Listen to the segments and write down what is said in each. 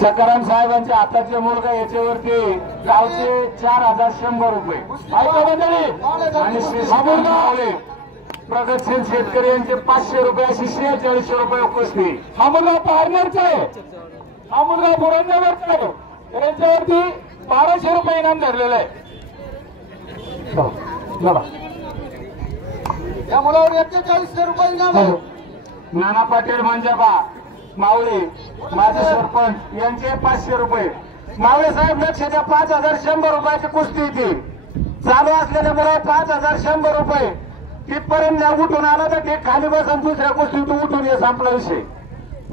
सकाराम साहेबांच्या हाताचे मुलगा याच्यावरती गावचे 4100 रुपये आणि प्रगतशील शेतकरी यांचे 500 रुपये अशी 4600 रुपये उपस्थित. हा मुलगा पारनेरचा आहे, हा मुलगा पुरंदरचा आहे, त्यांच्यावरती 1200 रुपये इनाम धरलेलं आहे. या मुलावर 4100 रुपये इनाम आहे. नाना पाटील मंजाबा मावळे माजी सरपंच यांचे 500 रुपये. मावळे साहेब लक्ष द्या, 5100 रुपयाची कुस्ती होती चालू असलेल्या मुळे 5100 रुपये. तिथपर्यंत उठून आला तर ते खाली बसून दुसऱ्या कुस्तीत उठून ये, संपला विषय.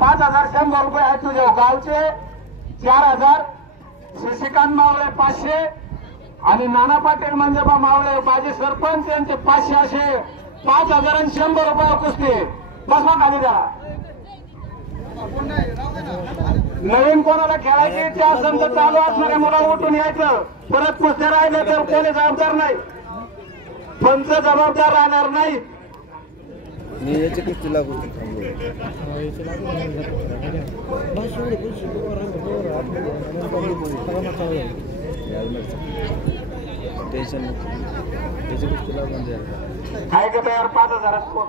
5100 रुपये आहेत तुझ्या गावचे. 4000 शशिकांत मावळे 500 आणि नाना पाटील मंजाबा मावळे माजी सरपंच यांचे 500 असे 5100 रुपये कुस्ती. बसवा खाली द्या. नवीन कोणाला खेळायची इच्छा असेल तर चालू असणाऱ्या मुला उठून यायचं. परत कुस्त्या राहिल्या तर कोणी जबाबदार नाही, पंच जबाबदार राहणार नाही. मी याची कुस्ती लागू टेन्शन त्याची कुस्ती लागून द्या. आहे का तयार?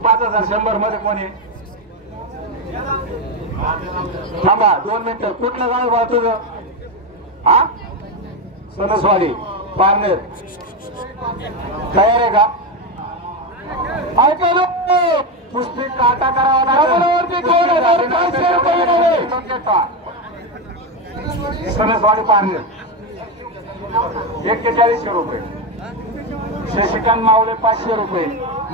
5100 मध्ये कोणी थांबा 2 मिनिटं. कुठलं गाव बा तुझं? हा सणसवाडी पारनेर. तयार आहे का? ऐकलं कुस्ती काटा करावा लागेल. 2500 रुपये सणसवाडी पारनेर 4100 रुपये. शशिकांत मावळे 500 रुपये.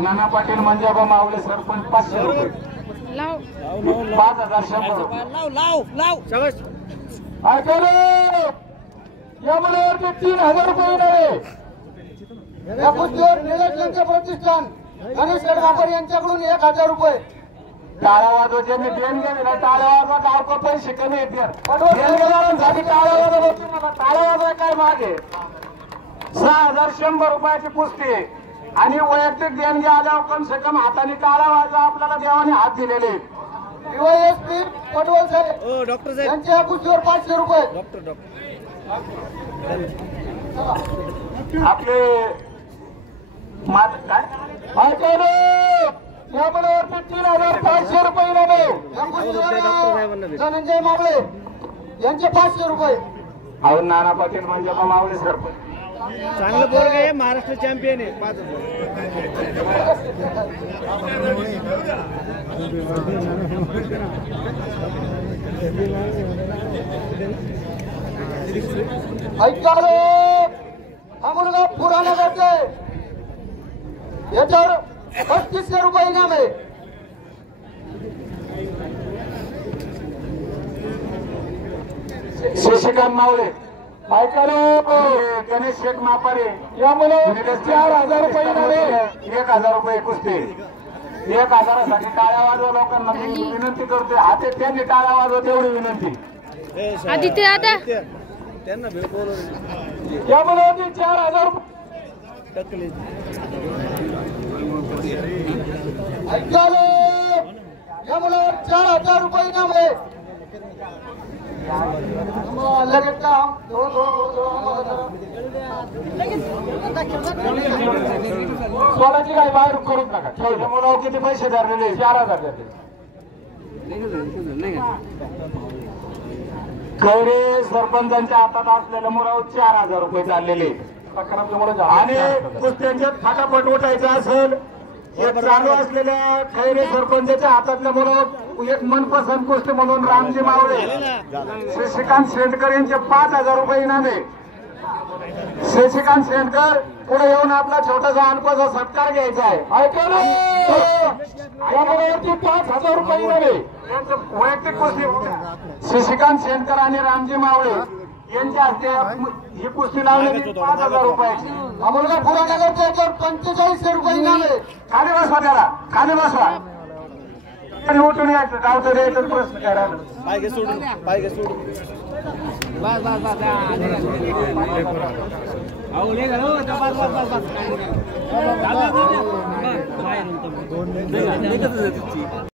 नाना पाटील मंजाबा मावळे सरपंच 500 रुपये. 5100 रुपये. ऐकलं या मुलावरती 3000 रुपये येणार. या कुस्तीवर निलेश लंके प्रतिष्ठान गणेश गडगापर यांच्याकडून 1000 रुपये. टाळ्या वाजव. ज्यांनी देणगी दिला टाळ्या वाजवा. गावको पैसे कमी येतात. देणगीदारांसाठी टाळ्या वाजवा. टाळ्या वाजवा काय मागे 6100 रुपयाची कुस्ती आणि वैयक्तिक देणगी आल्यावर कम से कम हाताने टाळ्या वाजवा. आपल्याला देवाने हात दिलेले. डीवायएसपी पटवल साहेब डॉक्टर साहेब यांच्या या कुस्तीवर 500 रुपये. आपले काय ऐकलं या मुलावरती 3500 रुपये इनाम. या कुस्तीवर धनंजय मावळे यांचे 500 रुपये. अहो नाना पाटील मंजाबा मावळे सरपंच चांगलं पोरग आहे, महाराष्ट्र चॅम्पियन आहे. 5 ऐकालो हा मुलगा पुराणा करते. याच्यावर 3500 रुपये इनाम आहे. शशिकांत मावळे ऐकालो गणेश शेठ मापारे या मुलावर 4000 रुपये इनाम आहे. 1000 रुपये कुस्ती. 1000साठी टाळ्या वाजवा. लोकांना मी विनंती करतोय, हाते त्यांनी टाळ्या वाजवा तेवढी विनंती. आदित्य दादा त्यांना बिलकुल या मुलावरती 4000 रुपये. ऐकालो या मुलावर 4000 रुपये इनाम आहे. लगेच काम सोडाची काही बाहेर करूच नका. या मुलावर किती पैसे धरलेले? 4000 धरले. खैरे सरपंचांच्या हातात असलेल्या मुलावर 4000 रुपये चाललेले. आणि कुस्त्यांच्या फाटाफट उठायचं असेल एक चालू असलेल्या खैरे सरपंचाच्या हातातल्या मुलं एक मनपसंत कुस्ती म्हणून रामजी मावळे शशिकांत शेंडकर यांचे 5000 रुपये इनामे. शशिकांत शेंडकर पुढे येऊन आपला छोटासा अल्पसा सत्कार घ्यायचा आहे. ऐकलं या मुलावरती 5000 रुपये इनामे. यांचं वैयक्तिक कुस्ती शशिकांत शेंडकर आणि रामजी मावळे यांच्या हस्ते ही कुस्ती लावलेली 5000 रुपयाची. हा मुलगा पुराणा करते. याच्यावर 4500 रुपये इनाम आहे. खाली बसवा त्याला, खाली बसवा. आणि उठून यायचं. गावचं द्यायचं प्रश्न करा. पाय सोडून